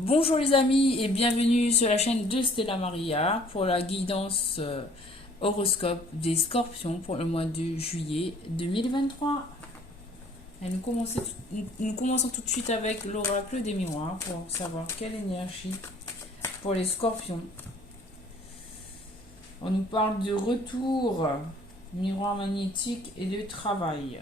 Bonjour les amis et bienvenue sur la chaîne de Stella Maria pour la guidance horoscope des scorpions pour le mois de juillet 2023. Et nous commençons tout de suite avec l'oracle des miroirs pour savoir quelle énergie pour les scorpions. On nous parle de retour, miroir magnétique et de travail.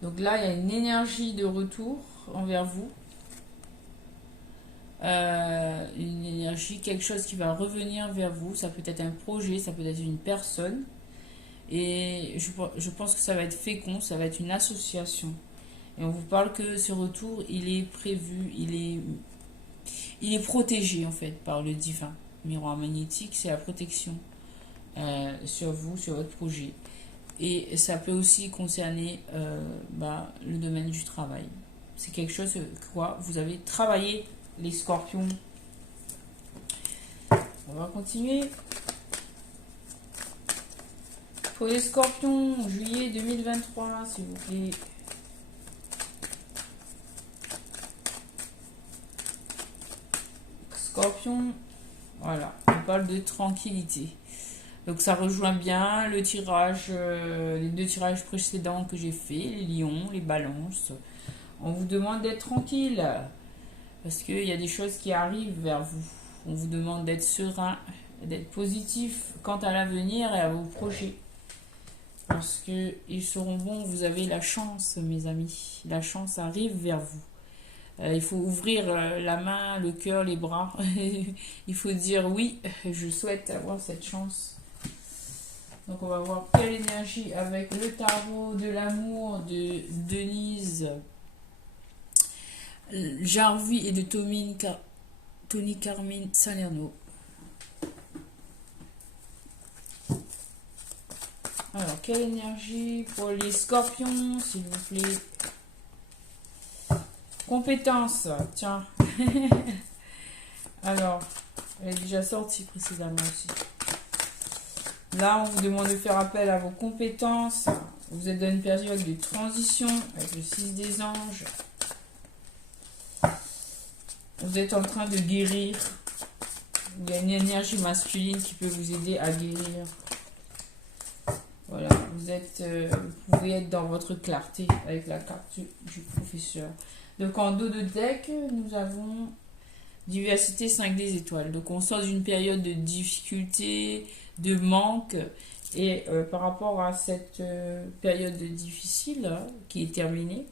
Donc là, il y a une énergie de retour envers vous. Une énergie, quelque chose qui va revenir vers vous. Ça peut être un projet, ça peut être une personne. Et je pense que ça va être fécond, ça va être une association. Et on vous parle que ce retour, il est prévu, il est protégé en fait par le divin. Miroir magnétique, c'est la protection sur vous, sur votre projet. Et ça peut aussi concerner le domaine du travail. C'est quelque chose quoi vous avez travaillé, les scorpions. On va continuer. Pour les scorpions, juillet 2023, s'il vous plaît. Scorpion, voilà, on parle de tranquillité. Donc ça rejoint bien le tirage, les deux tirages précédents que j'ai fait, les lions, les balances. On vous demande d'être tranquille parce qu'il y a des choses qui arrivent vers vous. On vous demande d'être serein, d'être positif quant à l'avenir et à vos projets. Parce qu'ils seront bons, vous avez la chance, mes amis. La chance arrive vers vous. Il faut ouvrir la main, le cœur, les bras. Il faut dire oui, je souhaite avoir cette chance. Donc on va voir quelle énergie avec le tarot de l'amour de Denise Jarvi et de Tony Carmine Salerno. Alors, quelle énergie pour les scorpions, s'il vous plaît. Compétences, tiens. Alors, elle est déjà sortie précédemment aussi. Là, on vous demande de faire appel à vos compétences. Vous êtes dans une période de transition avec le 6 des anges. Vous êtes en train de guérir. Il y a une énergie masculine qui peut vous aider à guérir. Voilà, vous pouvez être dans votre clarté avec la carte du professeur. Donc en dos de deck, nous avons diversité 5 des étoiles. Donc on sort d'une période de difficulté, de manque. Et par rapport à cette période difficile qui est terminée,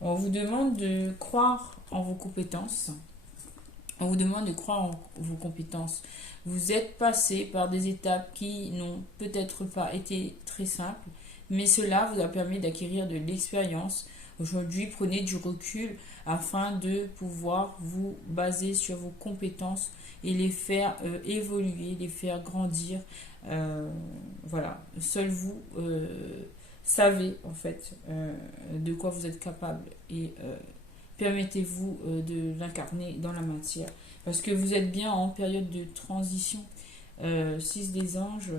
on vous demande de croire en vos compétences. On vous demande de croire en vos compétences. Vous êtes passé par des étapes qui n'ont peut-être pas été très simples, mais cela vous a permis d'acquérir de l'expérience. Aujourd'hui, prenez du recul afin de pouvoir vous baser sur vos compétences et les faire évoluer, les faire grandir. Voilà, seul vous savez en fait de quoi vous êtes capable et permettez-vous de l'incarner dans la matière. Parce que vous êtes bien en période de transition. 6 des anges,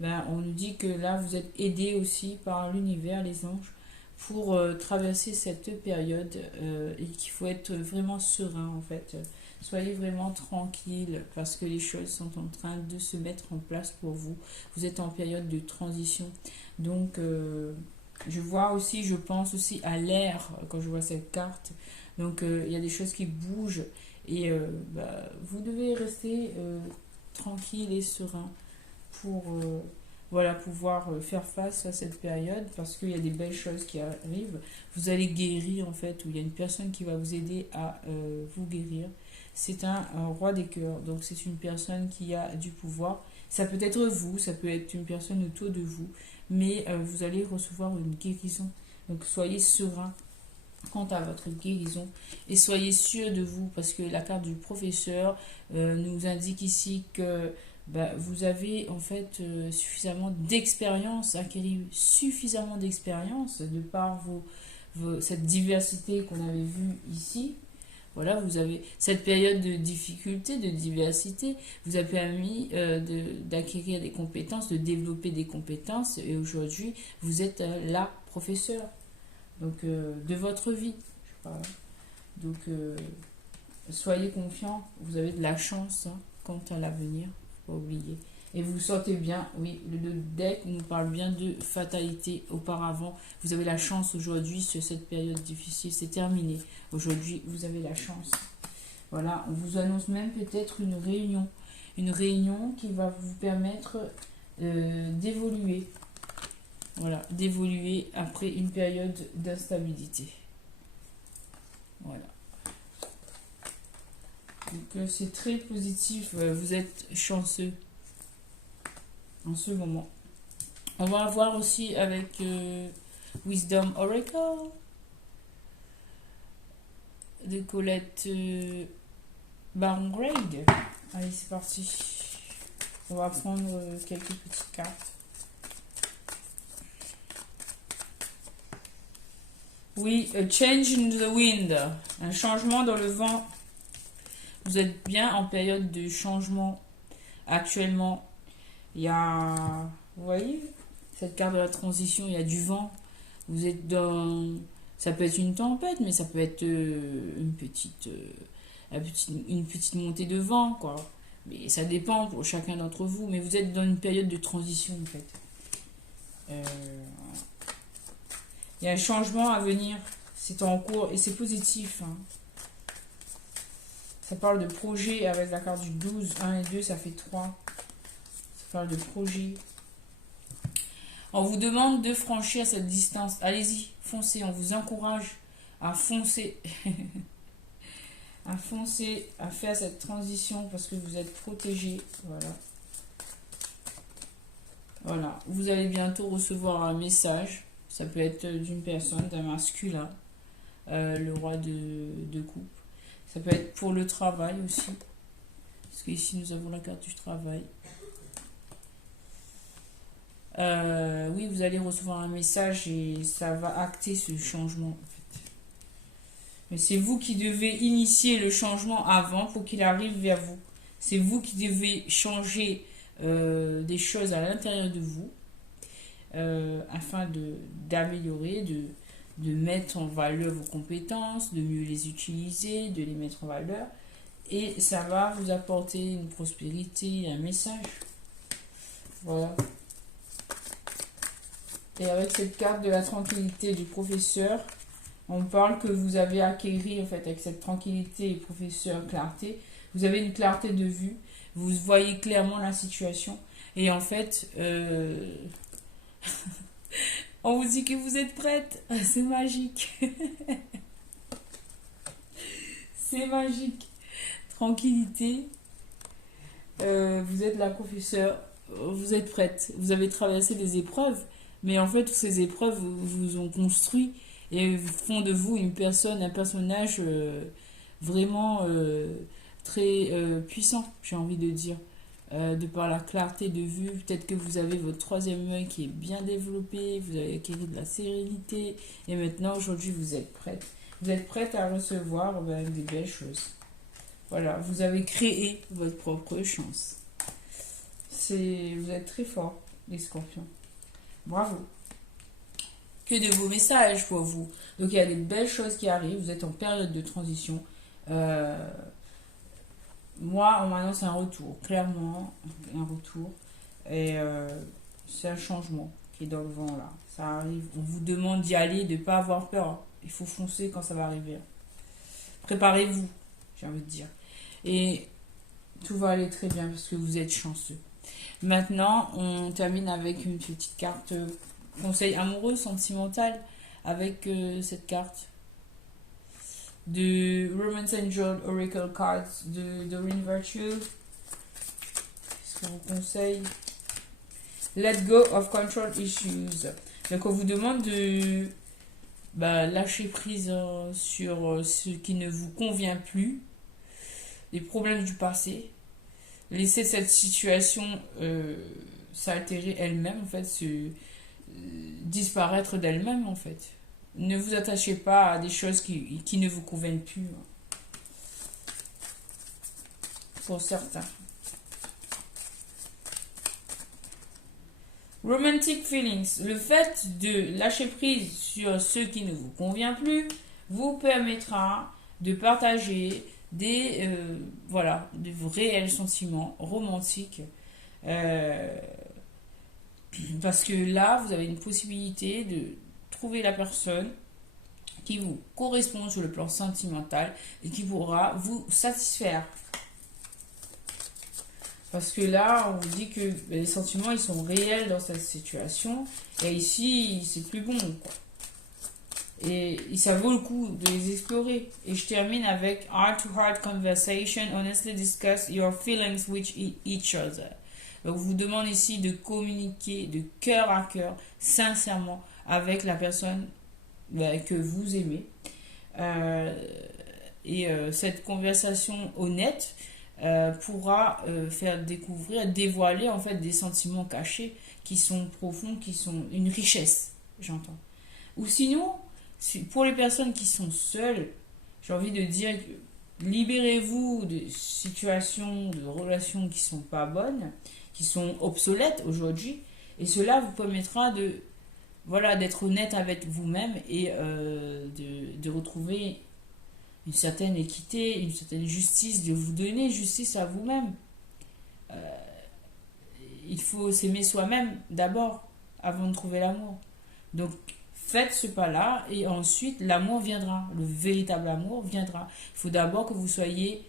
on nous dit que là, vous êtes aidé aussi par l'univers, les anges, pour traverser cette période et qu'il faut être vraiment serein en fait. Soyez vraiment tranquille parce que les choses sont en train de se mettre en place pour vous. Vous êtes en période de transition. Donc, je vois aussi, je pense aussi à l'air quand je vois cette carte. Donc il y a des choses qui bougent et vous devez rester tranquille et serein pour pouvoir faire face à cette période parce qu'il y a des belles choses qui arrivent. Vous allez guérir en fait, ou il y a une personne qui va vous aider à vous guérir. C'est un roi des cœurs, donc c'est une personne qui a du pouvoir. Ça peut être vous, ça peut être une personne autour de vous, mais vous allez recevoir une guérison. Donc soyez serein quant à votre guérison et soyez sûr de vous parce que la carte du professeur nous indique ici que vous avez en fait suffisamment d'expérience, acquis suffisamment d'expérience de par cette diversité qu'on avait vue ici. Voilà, vous avez cette période de difficulté, de diversité, vous a permis d'acquérir des compétences, de développer des compétences et aujourd'hui vous êtes là professeur. Donc de votre vie. Je sais pas. Donc, soyez confiants, vous avez de la chance hein, quant à l'avenir, faut pas oublier. Et vous sentez bien, oui, le deck nous parle bien de fatalité auparavant. Vous avez la chance aujourd'hui sur cette période difficile, c'est terminé. Aujourd'hui, vous avez la chance. Voilà, on vous annonce même peut-être une réunion qui va vous permettre d'évoluer. Voilà, d'évoluer après une période d'instabilité. Voilà. Donc c'est très positif, vous êtes chanceux en ce moment. On va voir aussi avec Wisdom Oracle de Colette Baron Grade. Allez, c'est parti. On va prendre quelques petites cartes. Oui, a change in the wind. Un changement dans le vent. Vous êtes bien en période de changement actuellement. Il y a, vous voyez, cette carte de la transition, il y a du vent. Vous êtes dans, ça peut être une tempête, mais ça peut être une petite montée de vent, quoi. Mais ça dépend pour chacun d'entre vous. Mais vous êtes dans une période de transition, en fait. Il y a un changement à venir. C'est en cours et c'est positif. Hein. Ça parle de projet avec la carte du 12. 1 et 2, ça fait 3. Ça parle de projet. On vous demande de franchir cette distance. Allez-y, foncez. On vous encourage à foncer. À foncer, à faire cette transition parce que vous êtes protégé. Voilà. Voilà. Vous allez bientôt recevoir un message. Ça peut être d'une personne, d'un masculin. Le roi de coupe. Ça peut être pour le travail aussi. Parce qu'ici, nous avons la carte du travail. Oui, vous allez recevoir un message et ça va acter ce changement. En fait. Mais c'est vous qui devez initier le changement avant pour qu'il arrive vers vous. C'est vous qui devez changer des choses à l'intérieur de vous afin d'améliorer, de mettre en valeur vos compétences, de mieux les utiliser, de les mettre en valeur. Et ça va vous apporter une prospérité, un message. Voilà. Et avec cette carte de la tranquillité du professeur, on parle que vous avez acquéri, en fait, avec cette tranquillité et professeur clarté, vous avez une clarté de vue, vous voyez clairement la situation. Et en fait, on vous dit que vous êtes prête. C'est magique. C'est magique. Tranquillité. Vous êtes la professeure. Vous êtes prête. Vous avez traversé des épreuves. Mais en fait, toutes ces épreuves vous ont construit et font de vous une personne, un personnage vraiment très puissant, j'ai envie de dire. De par la clarté de vue, peut-être que vous avez votre troisième œil qui est bien développé, vous avez acquis de la sérénité et maintenant aujourd'hui vous êtes prête. Vous êtes prête à recevoir des belles choses. Voilà, vous avez créé votre propre chance. Vous êtes très fort, les scorpions. Bravo. Que de beaux messages pour vous. Donc il y a des belles choses qui arrivent, vous êtes en période de transition. Moi, on m'annonce un retour, clairement, un retour. Et c'est un changement qui est dans le vent là. Ça arrive. On vous demande d'y aller, de ne pas avoir peur. Il faut foncer quand ça va arriver. Préparez-vous, j'ai envie de dire. Et tout va aller très bien parce que vous êtes chanceux. Maintenant, on termine avec une petite carte conseil amoureux, sentimental, avec cette carte de Romance Angel Oracle Cards de Doreen Virtue. Qu'est-ce qu'on vous conseille? Let go of control issues. Donc on vous demande de lâcher prise sur ce qui ne vous convient plus, les problèmes du passé, laisser cette situation s'altérer elle-même, en fait, disparaître d'elle-même, en fait. Ne vous attachez pas à des choses qui ne vous conviennent plus. Pour certains. Romantic feelings. Le fait de lâcher prise sur ce qui ne vous convient plus vous permettra de partager voilà, de réels sentiments romantiques. Euh, Parce que là, vous avez une possibilité de trouver la personne qui vous correspond sur le plan sentimental et qui pourra vous satisfaire. Parce que là, on vous dit que les sentiments, ils sont réels dans cette situation. Et ici, c'est plus bon, quoi. Et ça vaut le coup de les explorer. Et je termine avec heart-to-heart conversation. Honestly discuss your feelings with each other. Donc, je vous demande ici de communiquer de cœur à cœur, sincèrement, avec la personne que vous aimez. Cette conversation honnête pourra faire découvrir, dévoiler en fait des sentiments cachés qui sont profonds, qui sont une richesse, j'entends. Ou sinon, pour les personnes qui sont seules, j'ai envie de dire libérez-vous de situations, de relations qui sont pas bonnes, qui sont obsolètes aujourd'hui, et cela vous permettra de voilà d'être honnête avec vous-même et de retrouver une certaine équité, une certaine justice, de vous donner justice à vous-même. Il faut s'aimer soi-même d'abord avant de trouver l'amour. Donc faites ce pas-là et ensuite l'amour viendra, le véritable amour viendra. Il faut d'abord que vous soyez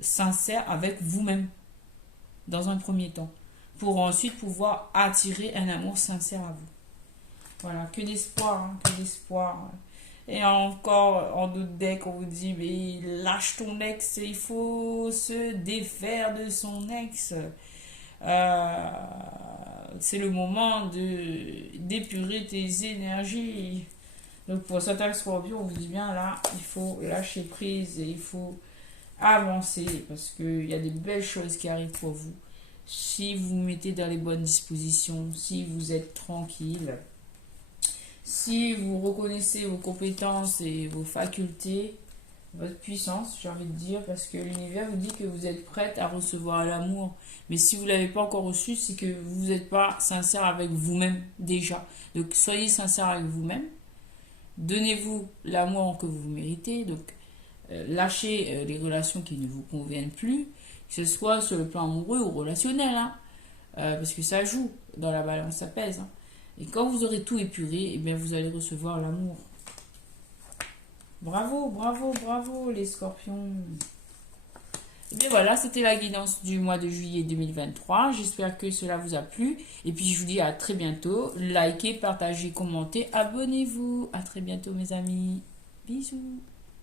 sincère avec vous-même dans un premier temps pour ensuite pouvoir attirer un amour sincère à vous. Voilà, que d'espoir, hein, que d'espoir. Et encore en d'autres decks, on vous dit mais lâche ton ex, il faut se défaire de son ex. C'est le moment d'épurer tes énergies. Donc pour cet axe Scorpion, on vous dit bien là, il faut lâcher prise et il faut avancer parce qu'il y a des belles choses qui arrivent pour vous. Si vous vous mettez dans les bonnes dispositions, si vous êtes tranquille, si vous reconnaissez vos compétences et vos facultés, votre puissance, j'ai envie de dire, parce que l'univers vous dit que vous êtes prête à recevoir l'amour. Mais si vous ne l'avez pas encore reçu, c'est que vous n'êtes pas sincère avec vous-même déjà. Donc soyez sincère avec vous-même. Donnez-vous l'amour que vous méritez. Donc lâchez les relations qui ne vous conviennent plus, que ce soit sur le plan amoureux ou relationnel. Hein. Parce que ça joue dans la balance, ça pèse. Hein. Et quand vous aurez tout épuré, eh bien, vous allez recevoir l'amour. Bravo, bravo, bravo les scorpions. Et bien voilà, c'était la guidance du mois de juillet 2023. J'espère que cela vous a plu. Et puis je vous dis à très bientôt. Likez, partagez, commentez, abonnez-vous. À très bientôt mes amis. Bisous.